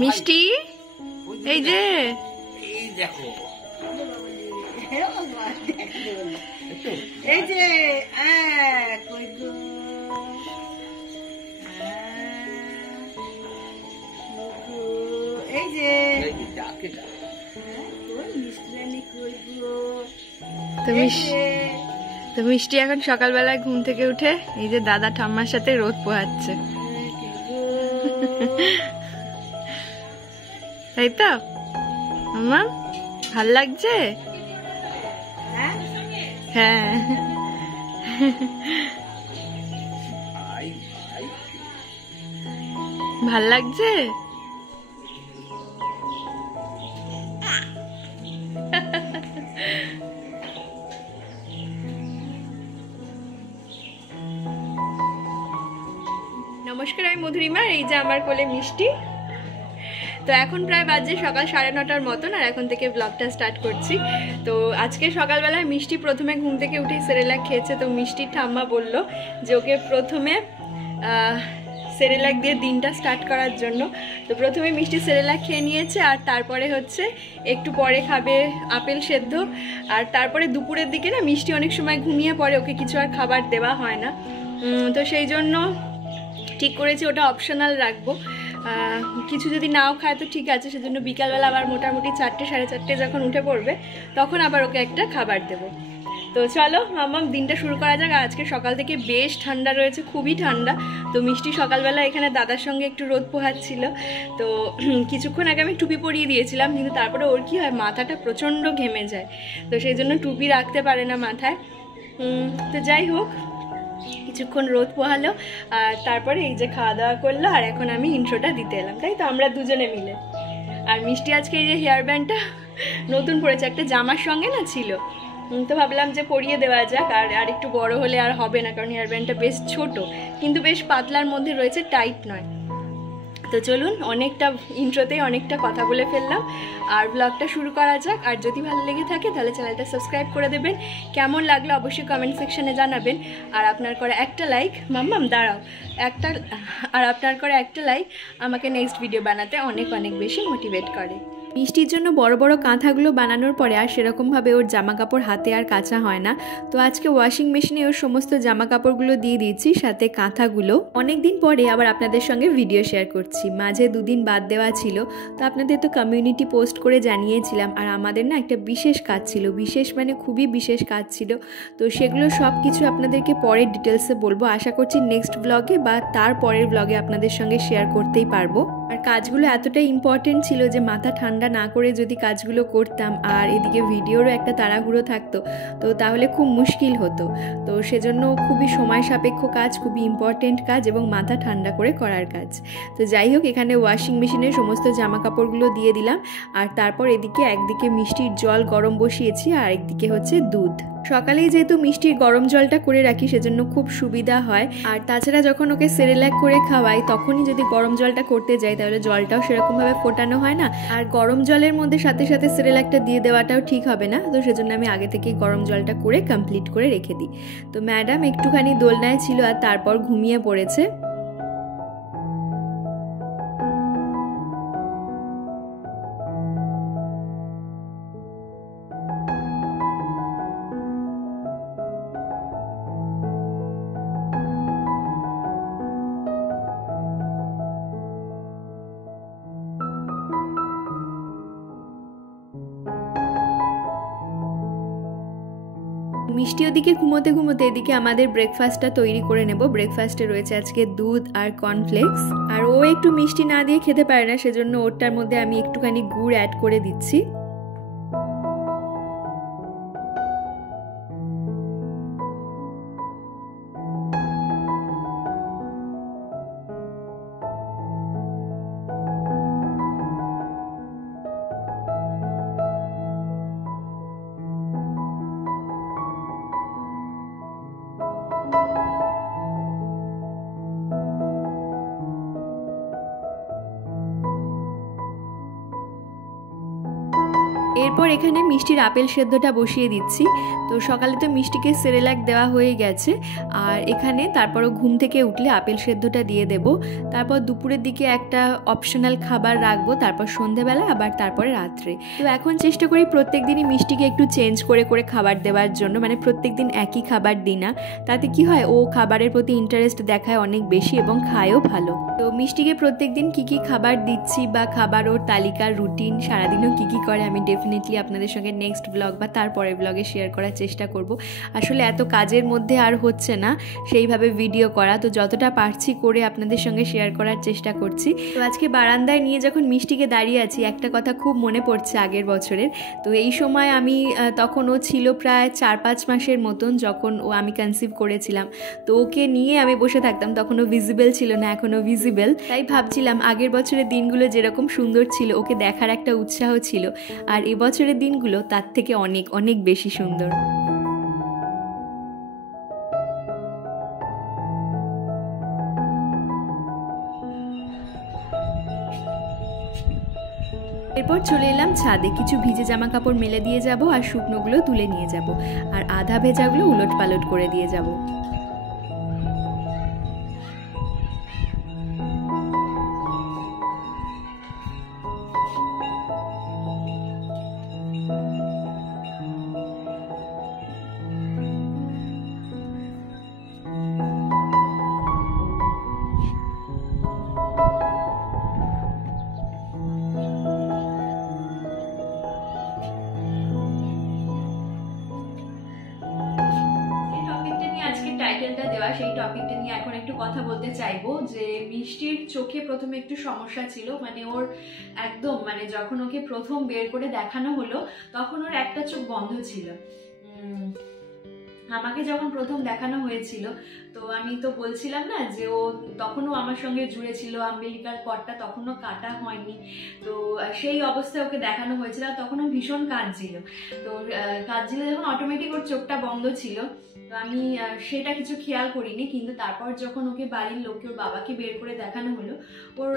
মিষ্টি এই যে দেখো এই যে এই যে তো মিষ্টি এখন সকালবেলায় ঘুম থেকে উঠে এই যে দাদা ঠাম্মার সাথে রোদ পোহাচ্ছে, তাই তো মাম্মা? ভাল লাগছে? হ্যাঁ ভাল লাগছে? নমস্কার, আমি মধুরিমা। এই যে আমার কোলে মিষ্টি। তো এখন প্রায় বাজে সকাল 9:30টার মতন, আর এখন থেকে ব্লগটা স্টার্ট করছি। তো আজকে সকালবেলায় মিষ্টি প্রথমে ঘুম থেকে উঠেই সেরেলাক খেয়েছে। তো মিষ্টির ঠাম্মা বলল যে ওকে প্রথমে সেরেলাক দিয়ে দিনটা স্টার্ট করার জন্য। তো প্রথমে মিষ্টি সেরেলাক খেয়ে নিয়েছে, আর তারপরে হচ্ছে একটু পরে খাবে আপেল সেদ্ধ। আর তারপরে দুপুরের দিকে না মিষ্টি অনেক সময় ঘুমিয়ে পড়ে, ওকে কিছু আর খাবার দেওয়া হয় না। তো সেই জন্য ঠিক করেছি ওটা অপশনাল রাখবো। কিছু যদি নাও খায় তো ঠিক আছে, সেজন্য বিকালবেলা আবার মোটামুটি 4টে 4:30 যখন উঠে পড়বে তখন আবার ওকে একটা খাবার দেবো। তো চলো মাম্মাম দিনটা শুরু করা যাক। আজকে সকাল থেকে বেশ ঠান্ডা রয়েছে, খুবই ঠান্ডা। তো মিষ্টি সকালবেলা এখানে দাদার সঙ্গে একটু রোদ পোহাচ্ছিল। তো কিছুক্ষণ আগে আমি টুপি পরিয়ে দিয়েছিলাম, কিন্তু তারপরে ওর কী হয়, মাথাটা প্রচণ্ড ঘেমে যায়। তো সেই জন্য টুপি রাখতে পারে না মাথায়। তো যাই হোক, কিছুক্ষণ রোদ পোহালো, আর তারপরে এই যে খাওয়া দাওয়া করলো, আর এখন আমি ইন্ট্রোটা দিতে এলাম, তাই তো আমরা দুজনে মিলে। আর মিষ্টি আজকে এই যে হেয়ার ব্যান্ডটা নতুন পড়েছে, একটা জামার সঙ্গে না ছিল, তো ভাবলাম যে পরিয়ে দেওয়া যাক। আর একটু বড় হলে আর হবে না, কারণ হেয়ার ব্যান্ডটা বেশ ছোট, কিন্তু বেশ পাতলার মধ্যে রয়েছে, টাইট নয়। তো চলুন, অনেকটা ইন্ট্রোতেই অনেকটা কথা বলে ফেললাম, আর ব্লগটা শুরু করা যাক। আর যদি ভালো লেগে থাকে তাহলে চ্যানেলটা সাবস্ক্রাইব করে দেবেন। কেমন লাগলো অবশ্যই কমেন্ট সেকশনে জানাবেন। আর আপনার করে একটা লাইক, মাম্মাম দাঁড়াও, আপনার করে একটা লাইক আমাকে নেক্সট ভিডিও বানাতে অনেক অনেক বেশি মোটিভেট করে। মিষ্টির জন্য বড় বড় কাঁথাগুলো বানানোর পরে আর সেরকমভাবে ওর জামা কাপড় হাতে আর কাচা হয় না। তো আজকে ওয়াশিং মেশিনে ওর সমস্ত জামা কাপড়গুলো দিয়ে দিয়েছি, সাথে কাঁথাগুলো। অনেক দিন পরে আবার আপনাদের সঙ্গে ভিডিও শেয়ার করছি, মাঝে দুদিন বাদ দেওয়া ছিল। তো আপনাদের তো কমিউনিটি পোস্ট করে জানিয়েছিলাম, আর আমাদের না একটা বিশেষ কাজ ছিল, বিশেষ মানে খুবই বিশেষ কাজ ছিল। তো সেগুলো সব কিছু আপনাদেরকে পরে ডিটেলসে বলবো, আশা করছি নেক্সট ব্লগে বা তার পরের ব্লগে আপনাদের সঙ্গে শেয়ার করতেই পারবো। আর কাজগুলো এতটাই ইম্পর্টেন্ট ছিল যে মাথা ঠান্ডা না করে যদি কাজগুলো করতাম, আর এদিকে ভিডিওরও একটা তাড়াহুড়ো থাকতো, তো তাহলে খুব মুশকিল হতো। তো সেজন্য খুবই সময় সাপেক্ষ কাজ, খুবই ইম্পর্টেন্ট কাজ এবং মাথা ঠান্ডা করে করার কাজ। তো যাই হোক, এখানে ওয়াশিং মেশিনে সমস্ত জামা কাপড়গুলো দিয়ে দিলাম, আর তারপর এদিকে একদিকে মিষ্টির জল গরম বসিয়েছি, আর একদিকে হচ্ছে দুধ। সকালেই যেহেতু মিষ্টির গরম জলটা করে রাখি, সেজন্য খুব সুবিধা হয়। আর তাছাড়া যখন ওকে সেরেলাক করে খাওয়াই, তখনই যদি গরম জলটা করতে যাই তাহলে জলটাও সেরকমভাবে ফোটানো হয় না, আর গরম জলের মধ্যে সাথে সাথে সেরেলাকটা দিয়ে দেওয়াটাও ঠিক হবে না। তো সেজন্য আমি আগে থেকেই গরম জলটা করে কমপ্লিট করে রেখে দিই। তো ম্যাডাম একটুখানি দোলনায় ছিল, আর তারপর ঘুমিয়ে পড়েছে। মিষ্টি ওদিকে ঘুমোতে ঘুমোতে এদিকে আমাদের ব্রেকফাস্টটা তৈরি করে নেব। ব্রেকফাস্টে রয়েছে আজকে দুধ আর কর্নফ্লেক্স, আর ও একটু মিষ্টি না দিয়ে খেতে পারে না, সেজন্য ওটার মধ্যে আমি একটুখানি গুড় অ্যাড করে দিচ্ছি। এরপর এখানে মিষ্টির আপেল সেদ্ধটা বসিয়ে দিচ্ছি। তো সকালে তো মিষ্টিকে সেরেলাক দেওয়া হয়ে গেছে, আর এখানে তারপরও ঘুম থেকে উঠলে আপেল সেদ্ধটা দিয়ে দেব। তারপর দুপুরের দিকে একটা অপশনাল খাবার রাখবো, তারপর সন্ধেবেলা আবার তারপরে রাত্রে। তো এখন চেষ্টা করি প্রত্যেক দিনই মিষ্টিকে একটু চেঞ্জ করে করে খাবার দেওয়ার জন্য, মানে প্রত্যেক দিন একই খাবার দিই না। তাতে কি হয়, ও খাবারের প্রতি ইন্টারেস্ট দেখায় অনেক বেশি এবং খায়ও ভালো। তো মিষ্টিকে প্রত্যেক দিন কী কী খাবার দিচ্ছি বা খাবার ওর তালিকার রুটিন সারাদিনও কী কী করে আমি ডেফিনেটলি আপনাদের সঙ্গে নেক্সট ব্লগ বা তারপরের ব্লগে শেয়ার করার চেষ্টা করব। আসলে এত কাজের মধ্যে আর হচ্ছে না সেইভাবে ভিডিও করা, তো যতটা পারছি করে আপনাদের সঙ্গে শেয়ার করার চেষ্টা করছি। তো আজকে বারান্দায় নিয়ে যখন মিষ্টিকে দাঁড়িয়ে আছি, একটা কথা খুব মনে পড়ছে আগের বছরের। তো এই সময় আমি তখন ও ছিল প্রায় 4-5 মাসের মতন, যখন আমি কনসিভ করেছিলাম। তো ওকে নিয়ে আমি বসে থাকতাম, তখনও ভিজিবল ছিল না, এখনও ভিজিবল। তাই ভাবছিলাম আগের বছরের দিনগুলো যেরকম সুন্দর ছিল, ওকে দেখার একটা উৎসাহ ছিল, আর এবছরের দিনগুলো তার থেকে অনেক অনেক বেশি সুন্দর। এরপর চলে এলাম ছাদে, কিছু ভিজে জামা কাপড় মেলে দিয়ে যাব, আর শুকনোগুলো তুলে নিয়ে যাব, আর আধা ভেজাগুলো উলট পালট করে দিয়ে যাব। টাইটেলটা দেওয়া, সেই টপিকটা নিয়ে এখন একটু কথা বলতে চাইবো। যে মিষ্টির চোখে প্রথমে একটু সমস্যা ছিল, মানে ওর একদম মানে যখন ওকে প্রথম বের করে দেখানো হলো তখন ওর একটা চোখ বন্ধ ছিল। আমাকে যখন প্রথম দেখানো হয়েছিল, তো আমি তো বলছিলাম না যে ও তখনও আমার সঙ্গে জুড়ে ছিল, আম্বিলিকাল কর্ডটা তখনও কাটা হয়নি। তো সেই অবস্থায় ওকে দেখানো হয়েছিল, তখনও ভীষণ কাঁদছিল। তো কাঁদছিল যখন অটোমেটিক ওর চোখটা বন্ধ ছিল। তো আমি সেটা কিছু খেয়াল করিনি, কিন্তু তারপর যখন ওকে বাড়ির লোককে, ওর বাবাকে বের করে দেখানো হলো, ওর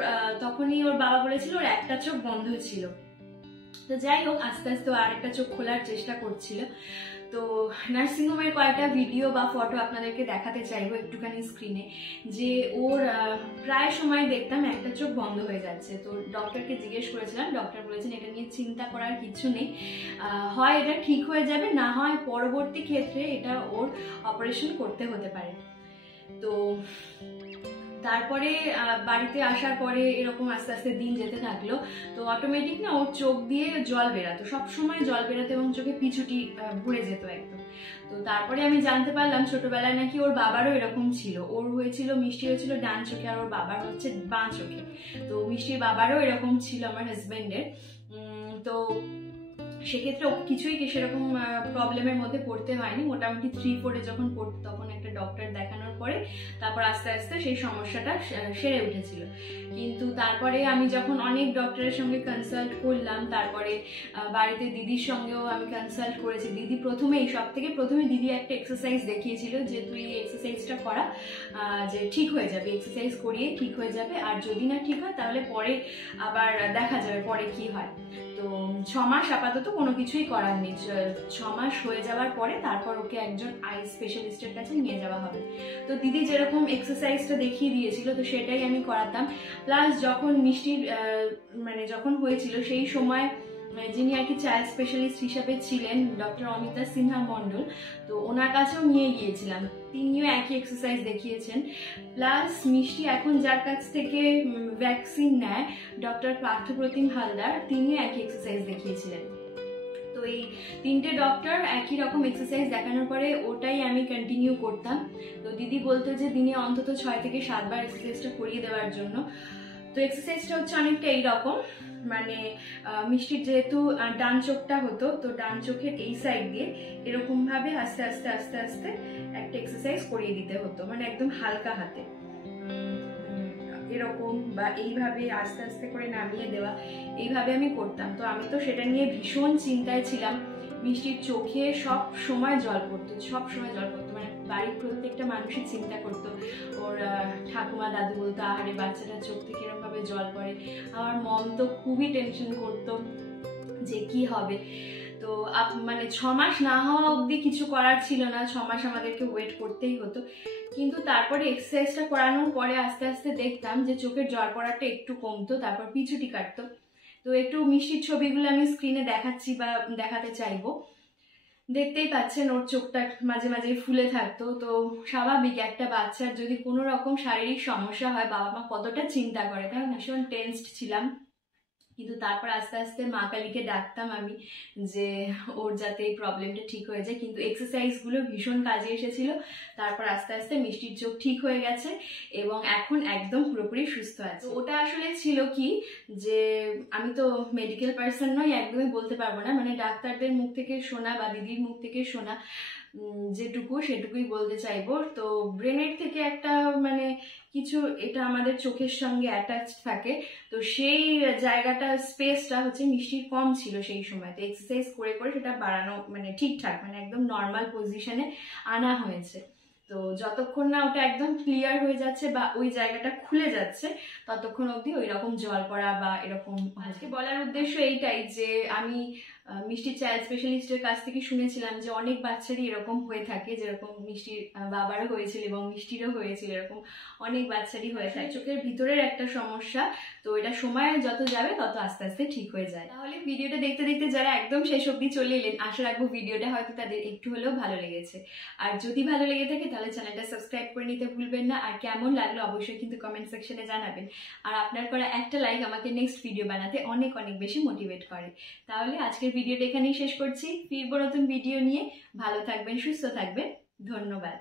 তখনই ওর বাবা বলেছিল ওর একটা চোখ বন্ধ ছিল। তো যাই হোক, আস্তে আস্তে আর একটা চোখ খোলার চেষ্টা করছিল। তো নার্সিংহোমের কয়েকটা ভিডিও বা ফটো আপনাদেরকে দেখাতে চাইবো একটুখানি স্ক্রিনে। যে ওর প্রায় সময় দেখতাম একটা চোখ বন্ধ হয়ে যাচ্ছে। তো ডক্টরকে জিজ্ঞেস করেছিলাম, ডক্টর বলেছেন এটা নিয়ে চিন্তা করার কিছু নেই, হয় এটা ঠিক হয়ে যাবে, না হয় পরবর্তী ক্ষেত্রে এটা ওর অপারেশন করতে হতে পারে। তো তারপরে বাড়িতে আসার পরে এরকম আস্তে আস্তে দিন যেতে থাকলো। তো অটোমেটিক না ওর চোখ দিয়ে জল বেরাতো, সবসময় জল বেরাতো এবং চোখে পিছুটি ভরে যেত একদম। তো তারপরে আমি জানতে পারলাম ছোটবেলায় নাকি ওর বাবারও এরকম ছিল। ওর হয়েছিল, মিষ্টি হয়েছিল ডান চোখে, আর ওর বাবার হচ্ছে বাঁ চোখে। তো মিষ্টির বাবারও এরকম ছিল আমার হাজবেন্ডের। তো সেক্ষেত্রে ওকে কিছুই সেরকম প্রবলেমের মধ্যে পড়তে হয়নি। মোটামুটি 3-4 যখন পড়তো তখন একটা ডক্টর দেখানোর পরে তারপর আস্তে আস্তে সেই সমস্যাটা সেরে উঠেছিল। কিন্তু তারপরে আমি যখন অনেক ডক্টরের সঙ্গে কনসাল্ট করলাম, তারপরে বাড়িতে দিদির সঙ্গেও আমি কনসাল্ট করেছি। দিদি প্রথমে দিদি একটা এক্সারসাইজ দেখিয়েছিল যে তুই এই এক্সারসাইজটা করা, যে ঠিক হয়ে যাবে, এক্সারসাইজ করিয়ে ঠিক হয়ে যাবে, আর যদি না ঠিক হয় তাহলে পরে আবার দেখা যাবে পরে কি হয়। তো 6 মাস আপাতত কোনো কিছুই করার নেই। 6 মাস হয়ে যাওয়ার পরে তারপর ওকে একজন আই স্পেশালিস্টের কাছে নিয়ে যাওয়া হবে। তো দিদি যেরকম এক্সারসাইজটা দেখিয়ে দিয়েছিল, তো সেটাই আমি করাতাম। প্লাস যখন মিষ্টির মানে যখন হয়েছিল সেই সময় যিনি আর কি চাইল্ড স্পেশালিস্ট হিসাবে ছিলেন, ডক্টর অমিতা সিনহা মন্ডল, তো ওনার কাছেও নিয়ে গিয়েছিলাম। তিনিও একই এক্সারসাইজ দেখিয়েছেন। প্লাস মিষ্টি এখন যার কাছ থেকে ভ্যাকসিন নেয়, ডক্টর পার্থপ্রতিম হালদার, তিনিও একই এক্সারসাইজ দেখিয়েছিলেন। তো এই 3টে ডক্টর একই রকম এক্সারসাইজ দেখানোর পরে ওটাই আমি কন্টিনিউ করতাম। তো দিদি বলতো যে দিনে অন্তত 6 থেকে 7 বার এক্সারসাইজটা করিয়ে দেওয়ার জন্য। তো এক্সারসাইজটা হচ্ছে অনেকটা এইরকম, মানে মিষ্টির যেহেতু ডান চোখটা হতো, তো ডান চোখের এই সাইড দিয়ে এরকম ভাবে আস্তে আস্তে আস্তে আস্তে একটা এক্সারসাইজ করিয়ে দিতে হতো, মানে একদম হালকা হাতে এরকম, বা এইভাবে আস্তে আস্তে করে নামিয়ে দেওয়া, এইভাবে আমি করতাম। তো আমি তো সেটা নিয়ে ভীষণ চিন্তায় ছিলাম। মিষ্টির চোখে সব সময় জল পড়তো, মানে বাড়ির প্রত্যেকটা মানুষই চিন্তা করতো। ওর ঠাকুমা দাদু বলতো আহারে বাচ্চাটার চোখ থেকে এরকম ভাবে জল পড়ে। আমার মন তো খুবই টেনশন করতো। যে কি হবে। তো মানে 6 মাস না হওয়া অবধি কিছু করার ছিল না, 6 মাস আমাদেরকে ওয়েট করতেই হতো। কিন্তু তারপরে এক্সারসাইজটা করানোর পরে আস্তে আস্তে দেখতাম যে চোখের জল পড়াটা একটু কমতো, তারপর পিছুটি কাটতো। তো একটু মিষ্টির ছবিগুলো আমি স্ক্রিনে দেখাচ্ছি বা দেখাতে চাইবো। দেখতেই পাচ্ছেন ওর চোখটা মাঝে মাঝে ফুলে থাকতো। তো স্বাভাবিক, একটা বাচ্চার যদি কোনো রকম শারীরিক সমস্যা হয় বাবা মা কতটা চিন্তা করে, তাই ভীষণ টেনসড ছিলাম। কিন্তু তারপর আস্তে আস্তে মা কালীকে ডাকতাম আমি যে ওর যাতে এই প্রবলেমটা ঠিক হয়ে যায়। কিন্তু এক্সারসাইজগুলো ভীষণ কাজে এসেছিল। তারপর আস্তে আস্তে মিষ্টির চোখ ঠিক হয়ে গেছে এবং এখন একদম পুরোপুরি সুস্থ আছে। ওটা আসলে ছিল কি যে আমি তো মেডিকেল পার্সন নই, একদমই বলতে পারবো না, মানে ডাক্তারদের মুখ থেকে শোনা বা দিদির মুখ থেকে শোনা যেটুকু সেটুকুই বলতে চাইবো। তো ব্রেনের থেকে একটা মানে কিছু, এটা আমাদের চোখের সঙ্গে অ্যাটাচ থাকে, তো সেই জায়গাটা স্পেসটা হচ্ছে মিষ্টির কম ছিল সেই সময়। তো এক্সারসাইজ করে করে সেটা বাড়ানো, মানে ঠিকঠাক মানে একদম নর্মাল পজিশনে আনা হয়েছে। তো যতক্ষণ না ওটা একদম ক্লিয়ার হয়ে যাচ্ছে বা ওই জায়গাটা খুলে যাচ্ছে ততক্ষণ অবধি ওই রকম জল পড়া বা এরকম। আজকে বলার উদ্দেশ্য এইটাই যে আমি মিষ্টির চাইল্ড স্পেশালিস্টের কাছ থেকে শুনেছিলাম যে অনেক বাচ্চারই এরকম হয়ে থাকে, যেরকম মিষ্টির বাবারও হয়েছিল এবং মিষ্টিরও হয়েছিল, এরকম অনেক বাচ্চারই হয়ে থাকে। চোখের ভিতরের একটা সমস্যা, তো এটা সময় যত যাবে তত আস্তে আস্তে ঠিক হয়ে যায়। তাহলে ভিডিওটা দেখতে দেখতে যারা একদম শেষ অবধি চলে এলেন, আশা রাখবো ভিডিওটা হয়তো তাদের একটু হলেও ভালো লেগেছে। আর যদি ভালো লেগে থাকে তাহলে চ্যানেলটা সাবস্ক্রাইব করে নিতে ভুলবেন না। আর কেমন লাগলো অবশ্যই কিন্তু কমেন্ট সেকশনে জানাবেন। আর আপনার করা একটা লাইক আমাকে নেক্সট ভিডিও বানাতে অনেক অনেক বেশি মোটিভেট করে। তাহলে আজকের ভিডিওটা এখানেই শেষ করছি, ফিরবো নতুন ভিডিও নিয়ে। ভালো থাকবেন, সুস্থ থাকবেন, ধন্যবাদ।